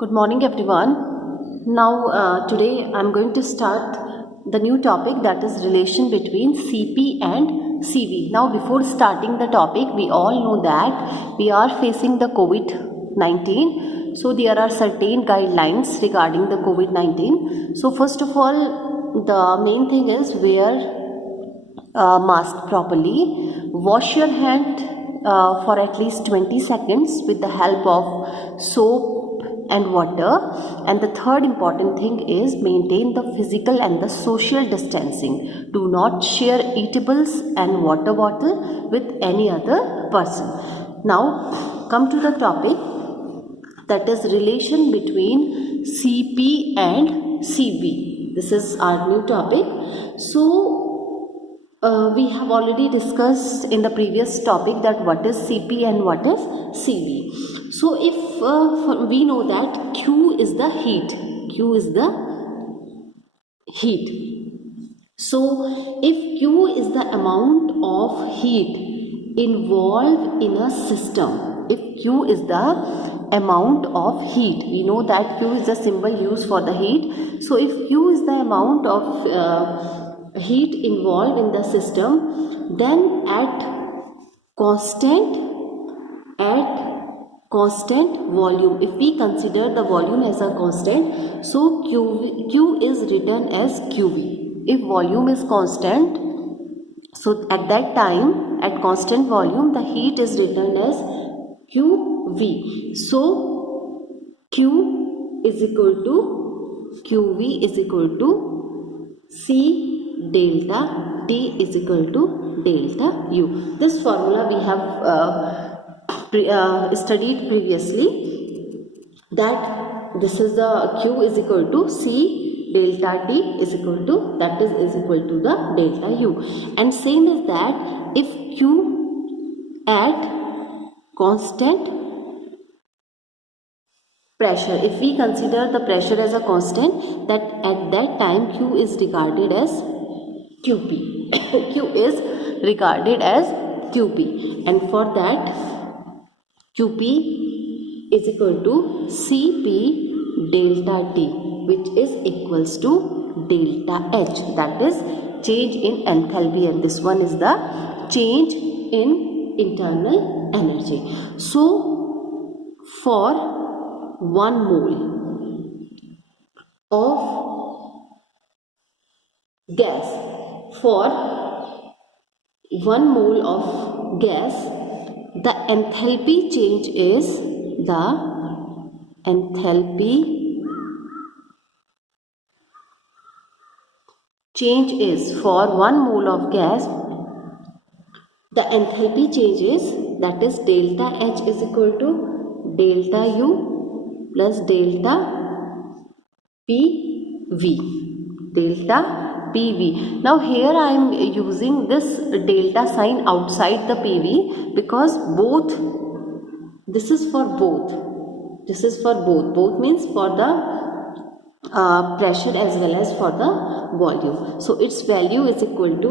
Good morning, everyone. Now, today I'm going to start the new topic, that is relation between CP and CV. Now, before starting the topic, we all know that we are facing the COVID-19. So, there are certain guidelines regarding the COVID-19. So, first of all, the main thing is wear mask properly, wash your hand for at least 20 seconds with the help of soap and water, and the third important thing is maintain the physical and the social distancing. Do not share eatables and water bottle with any other person. Now come to the topic, that is relation between CP and CV. This is our new topic. So we have already discussed in the previous topic that what is CP and what is CV. So if we know that Q is the heat, So if Q is the amount of heat involved in a system, if Q is the amount of heat, we know that Q is the symbol used for the heat. So if Q is the amount of heat involved in the system, then at constant volume, if we consider the volume as a constant, so Q is written as QV. If volume is constant, so at that time, at constant volume, the heat is written as QV. So Q is equal to QV is equal to C delta T is equal to delta U. This formula we have studied previously, that this is the Q is equal to C delta T is equal to, that is equal to the delta U. And same is that if Q at constant pressure, if we consider the pressure as a constant, that at that time Q is regarded as QP. Q is regarded as QP, and for that QP is equal to CP delta T, which is equals to delta H, that is change in enthalpy, and this one is the change in internal energy. So for 1 mole of gas, for 1 mole of gas, the enthalpy change is for 1 mole of gas, the enthalpy change is, that is delta H is equal to delta U plus delta PV. Now here I am using this delta sign outside the PV because this is for both. Both means for the pressure as well as for the volume. So its value is equal to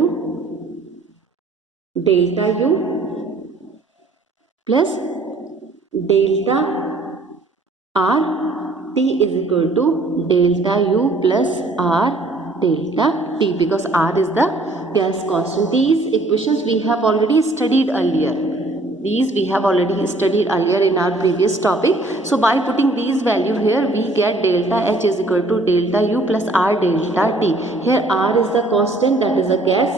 delta U plus delta R, T is equal to delta U plus R delta T, because R is the gas constant. These equations we have already studied earlier. In our previous topic. So by putting these value here, we get delta H is equal to delta U plus R delta T. Here R is the constant, that is a gas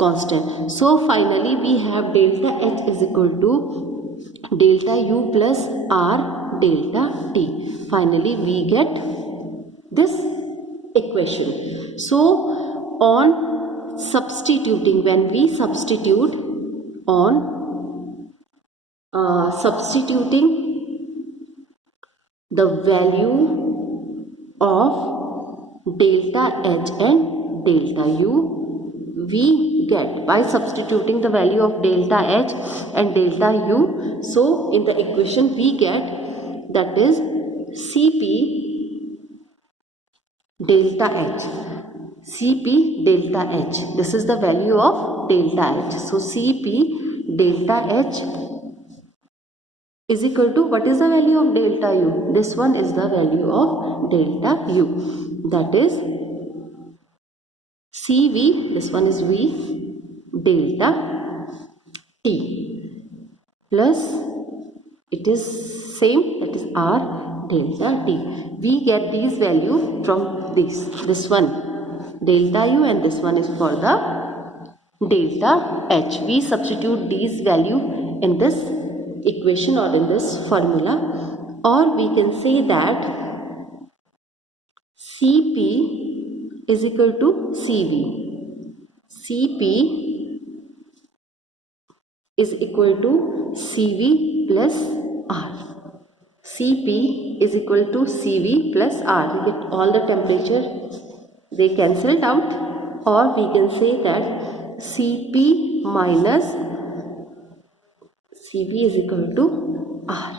constant. So finally we have delta H is equal to delta U plus R delta T. Finally we get this equation. So on substituting, when we substituting the value of delta H and delta U, we get, by substituting the value of delta H and delta U, so in the equation we get, that is CP delta H. CP delta H. This is the value of delta H. So CP delta H is equal to, what is the value of delta U? This one is the value of delta U, that is CV, this one is V delta T, plus it is same, that is R delta T. We get these value from this one delta U, and this one is for the delta H. We substitute these value in this equation or in this formula, or we can say that CP is equal to CV. CP is equal to CV plus R. CP is equal to CV plus R. We get all the temperature, they cancelled out, or we can say that CP minus CV is equal to R.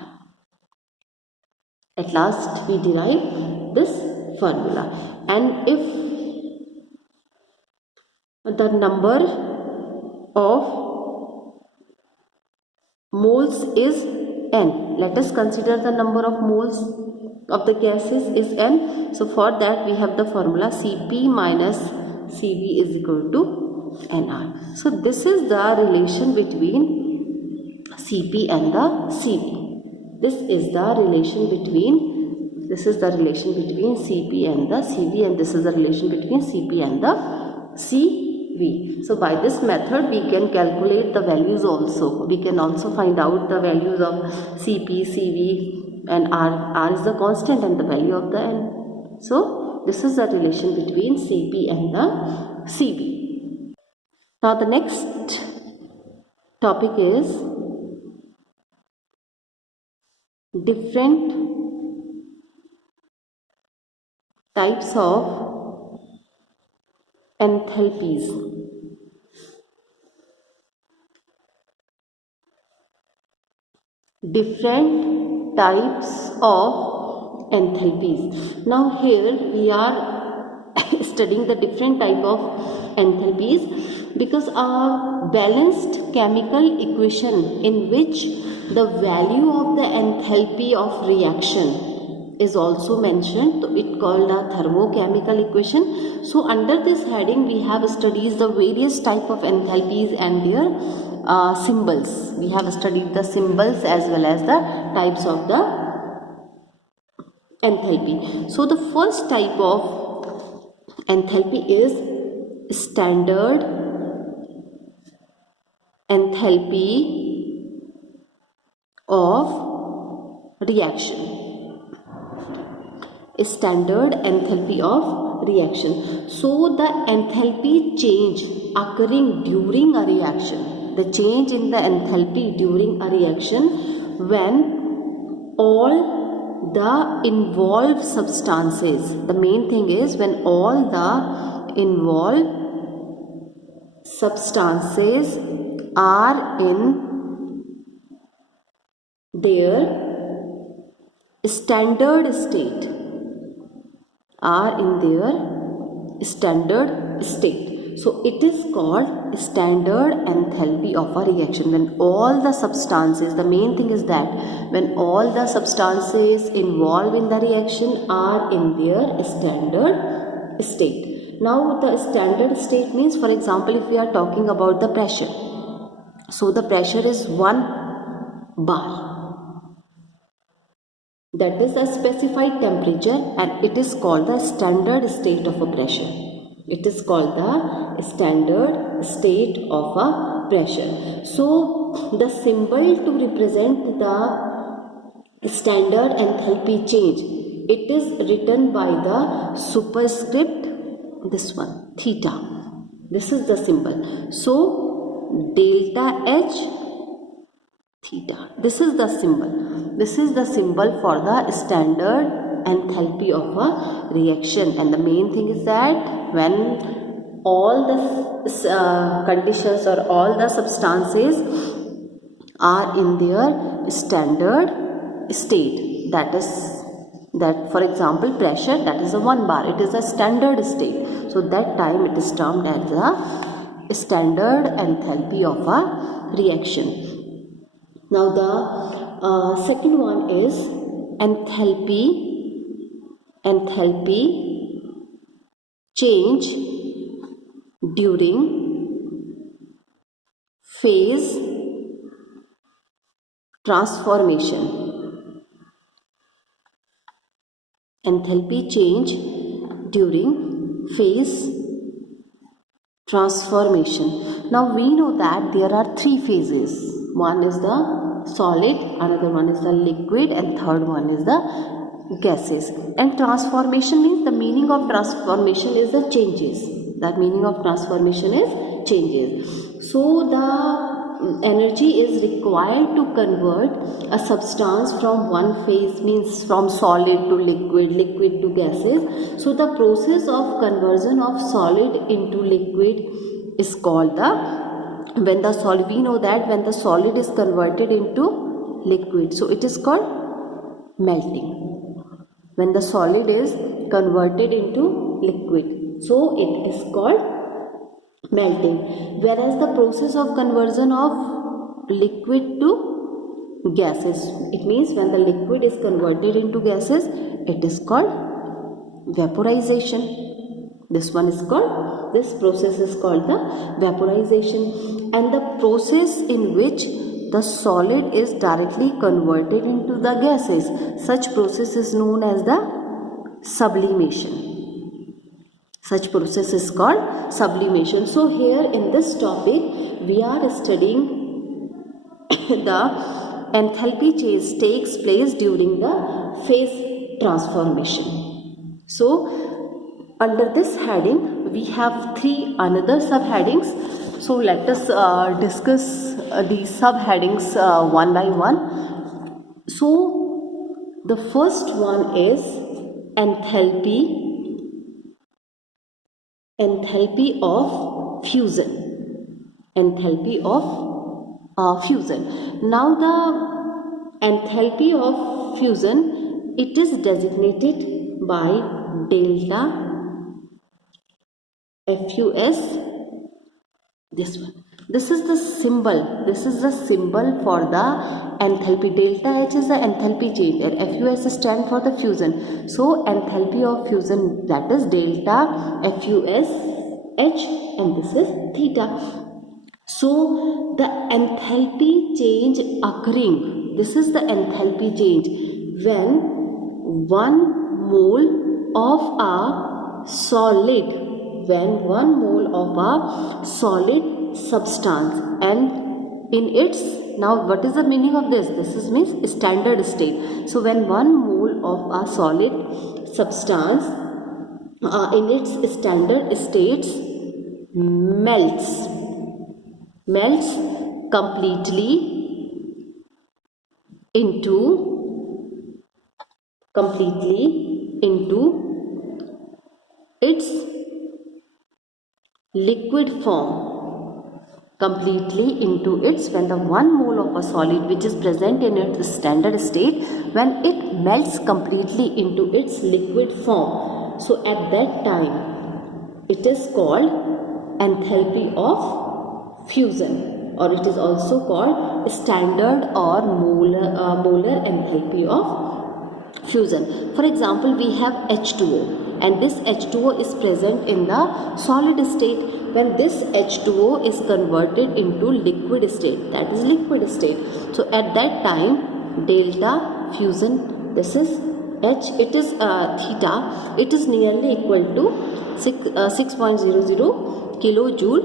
At last we derive this formula, and if the number of moles is n, let us consider the number of moles of the gases is n. So for that we have the formula Cp minus Cv is equal to Nr. So this is the relation between Cp and the Cv. This is the relation between Cp and the Cv, and this is the relation between Cp and the Cv. So by this method we can calculate the values also. We can also find out the values of Cp, Cv and R. R is the constant and the value of the N. So this is the relation between Cp and the Cv. Now the next topic is different types of enthalpies. Different types of enthalpies. Now here we are studying the different type of enthalpies because a balanced chemical equation in which the value of the enthalpy of reaction is also mentioned, so it called a thermochemical equation. So under this heading we have studied the various type of enthalpies and their symbols. We have studied the symbols as well as the types of the enthalpy. So the first type of enthalpy is standard enthalpy of reaction. Standard enthalpy of reaction. So the enthalpy change occurring during a reaction, the change in the enthalpy during a reaction when all the involved substances, the main thing is when all the involved substances are in their standard state, So it is called standard enthalpy of a reaction. When all the substances, the main thing is that when all the substances involved in the reaction are in their standard state. Now the standard state means, for example, if we are talking about the pressure. So the pressure is 1 bar. That is a specified temperature and it is called the standard state of a pressure. It is called the standard state of a pressure. So the symbol to represent the standard enthalpy change, it is written by the superscript, this one, theta. This is the symbol. So delta H theta. This is the symbol. This is the symbol for the standard enthalpy of a reaction, and the main thing is that when all the conditions or all the substances are in their standard state, that is that, for example, pressure, that is a 1 bar, it is a standard state. So that time it is termed as the standard enthalpy of a reaction. Now the Second one is enthalpy change during phase transformation. Enthalpy change during phase transformation. Now we know that there are three phases. One is the solid, another one is the liquid, and third one is the gases. And transformation means, the meaning of transformation is the changes. That meaning of transformation is changes. So the energy is required to convert a substance from one phase, means from solid to liquid, liquid to gases. So the process of conversion of solid into liquid is called when the solid, we know that when the solid is converted into liquid, so it is called melting. When the solid is converted into liquid, so it is called melting. Whereas the process of conversion of liquid to gases, it means when the liquid is converted into gases, it is called vaporization. This process is called the vaporization. And the process in which the solid is directly converted into the gases, such process is known as the sublimation. Such process is called sublimation. So here in this topic we are studying the enthalpy change takes place during the phase transformation. So under this heading we have three another subheadings. So let us discuss these subheadings one by one. So the first one is enthalpy of fusion. Enthalpy of fusion. Now the enthalpy of fusion, it is designated by delta FUS. This one. This is the symbol. This is the symbol for the enthalpy. Delta H is the enthalpy change and FUS stands for the fusion. So enthalpy of fusion, that is delta FUS H, and this is theta. So the enthalpy change occurring, this is the enthalpy change when 1 mole of a solid, when 1 mole of a solid substance, and in its, now what is the meaning of this? This is means standard state. So when 1 mole of a solid substance in its standard states melts completely into its liquid form, completely into its, when the 1 mole of a solid which is present in its standard state, when it melts completely into its liquid form, so at that time it is called enthalpy of fusion, or it is also called standard or molar enthalpy of fusion. For example, we have H2O, and this H2O is present in the solid state. When this H2O is converted into liquid state, that is liquid state, so at that time delta fusion, this is H, it is theta, it is nearly equal to 6.00 kilojoule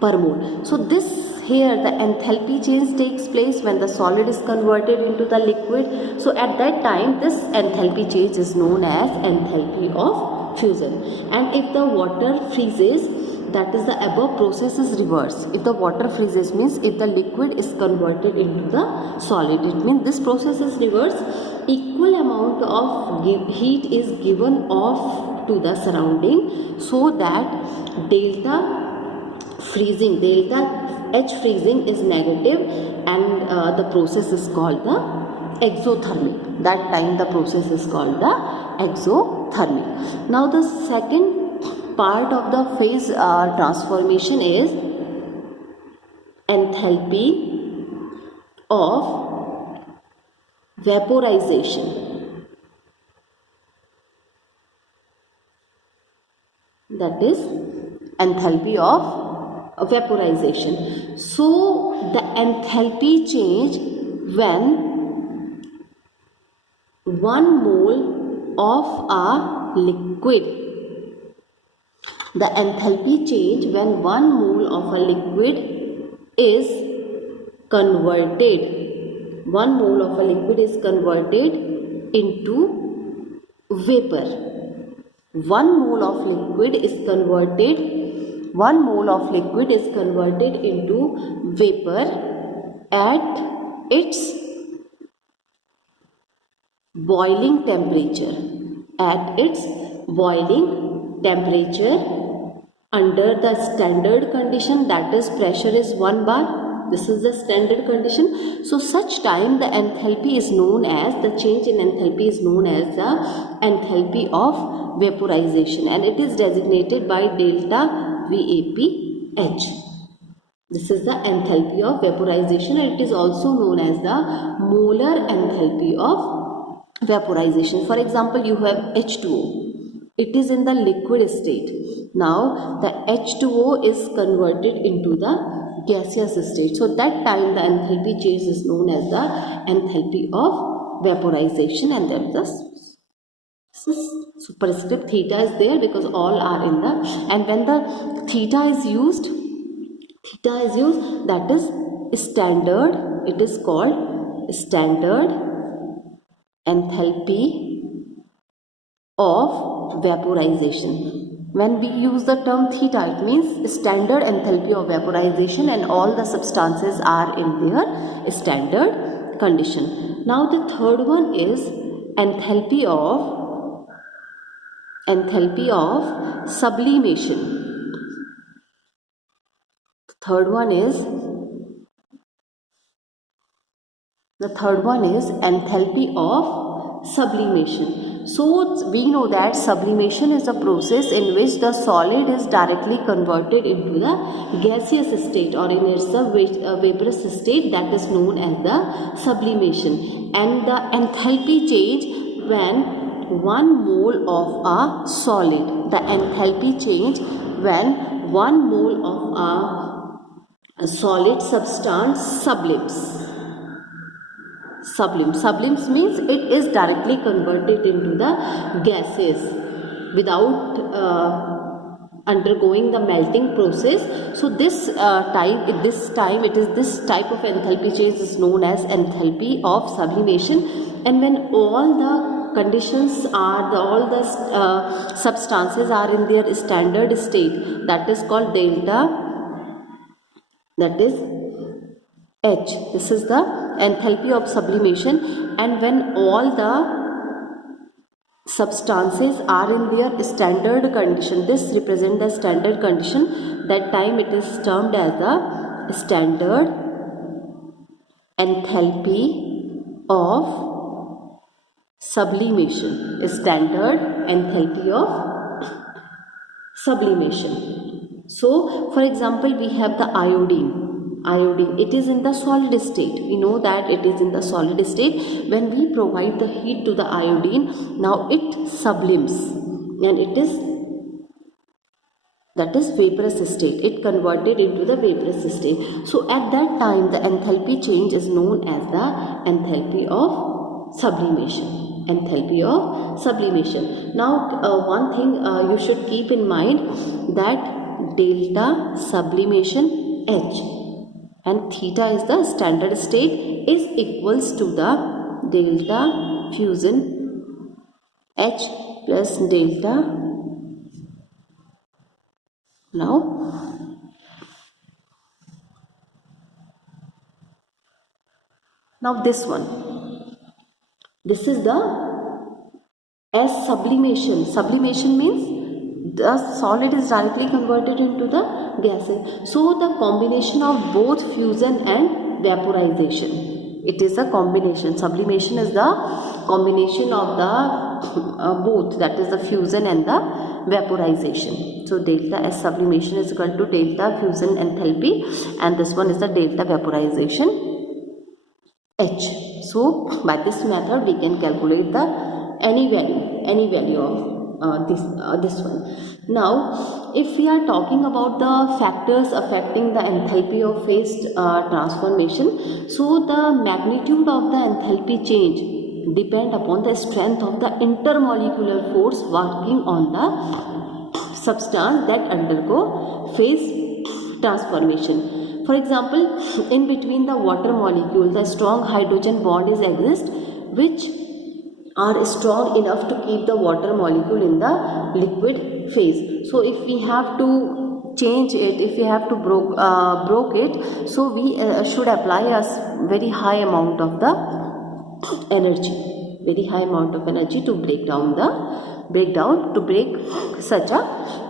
per mole. So this here the enthalpy change takes place when the solid is converted into the liquid. So at that time this enthalpy change is known as enthalpy of fusion. And if the water freezes, that is the above process is reversed. If the water freezes means if the liquid is converted into the solid, it means this process is reversed. Equal amount of heat is given off to the surrounding, so that delta H freezing is negative, and the process is called the exothermic. That time the process is called the exothermic. Now the second part of the phase transformation is enthalpy of vaporization. That is enthalpy of vaporization. So the enthalpy change when 1 mole of a liquid, the enthalpy change when 1 mole of a liquid is converted, 1 mole of a liquid is converted into vapor. 1 mole of liquid is converted, 1 mole of liquid is converted into vapor at its boiling temperature, at its boiling temperature under the standard condition, that is pressure is 1 bar. This is the standard condition. So such time the enthalpy is known as, the change in enthalpy is known as the enthalpy of vaporization, and it is designated by delta VAPH. This is the enthalpy of vaporization, and it is also known as the molar enthalpy of vaporization. For example, you have H2O. It is in the liquid state. Now the H2O is converted into the gaseous state. So that time the enthalpy change is known as the enthalpy of vaporization, and then the superscript theta is there because all are in the, and when the theta is used, that is standard, it is called standard enthalpy of vaporization. When we use the term theta, it means standard enthalpy of vaporization, and all the substances are in their standard condition. Now the third one is enthalpy of sublimation. The third one is enthalpy of sublimation. So we know that sublimation is a process in which the solid is directly converted into the gaseous state or in its vaporous state, that is known as the sublimation. And the enthalpy change when 1 mole of a solid, the enthalpy change when 1 mole of a solid substance sublimes. Sublimes means it is directly converted into the gases without undergoing the melting process. So this type it is this type of enthalpy change is known as enthalpy of sublimation. And when all the conditions are, all the substances are in their standard state, that is called delta, that is H. This is the enthalpy of sublimation. And when all the substances are in their standard condition, this represents the standard condition, that time it is termed as the standard enthalpy of sublimation. Standard enthalpy of sublimation. So for example, we have the iodine, it is in the solid state. We know that it is in the solid state. When we provide the heat to the iodine, now it sublimes, and it is, that is vaporous state, it converted into the vaporous state. So at that time the enthalpy change is known as the enthalpy of sublimation. Now one thing you should keep in mind, that delta sublimation H and theta is the standard state, is equals to the delta fusion H plus delta. Now this one, this is the S sublimation. Sublimation means the solid is directly converted into the gases. So the combination of both fusion and vaporization, it is a combination. Sublimation is the combination of the both, that is the fusion and the vaporization. So delta S sublimation is equal to delta fusion enthalpy, and this one is the delta vaporization H. So by this method we can calculate the any value of this one. Now if we are talking about the factors affecting the enthalpy of phase transformation, so the magnitude of the enthalpy change depend upon the strength of the intermolecular force working on the substance that undergo phase transformation. For example, in between the water molecule, the strong hydrogen bond is exist, which are strong enough to keep the water molecule in the liquid phase. So if we have to change it, if we have to broke it, so we should apply a very high amount of the energy, to break such a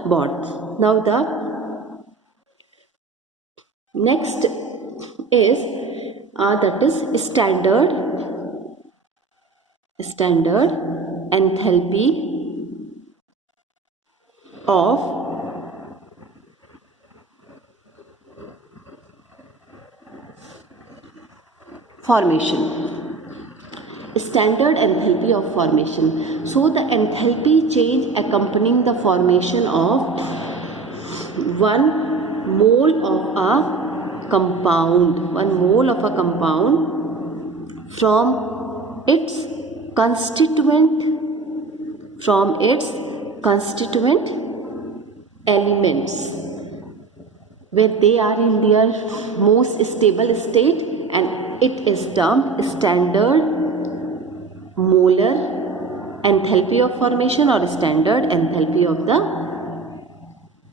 bond. Now the next is that is standard enthalpy of formation. Standard enthalpy of formation. So the enthalpy change accompanying the formation of 1 mole of a compound, from its constituent elements, where they are in their most stable state, and it is termed standard molar enthalpy of formation or standard enthalpy of the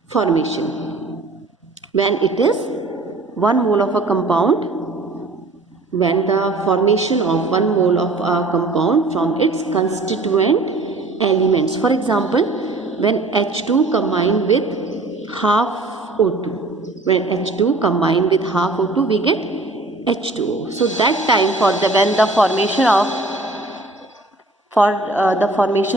formation. When it is 1 mole of a compound, when the formation of 1 mole of a compound from its constituent elements. For example, when H2 combined with half O2, we get H2O. So that time when the formation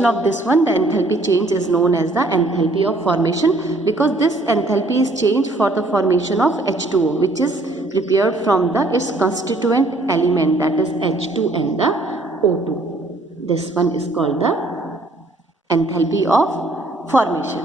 of this one, the enthalpy change is known as the enthalpy of formation, because this enthalpy is changed for the formation of H2O, which is prepared from its constituent element, that is H2 and the O2. This one is called the enthalpy of formation.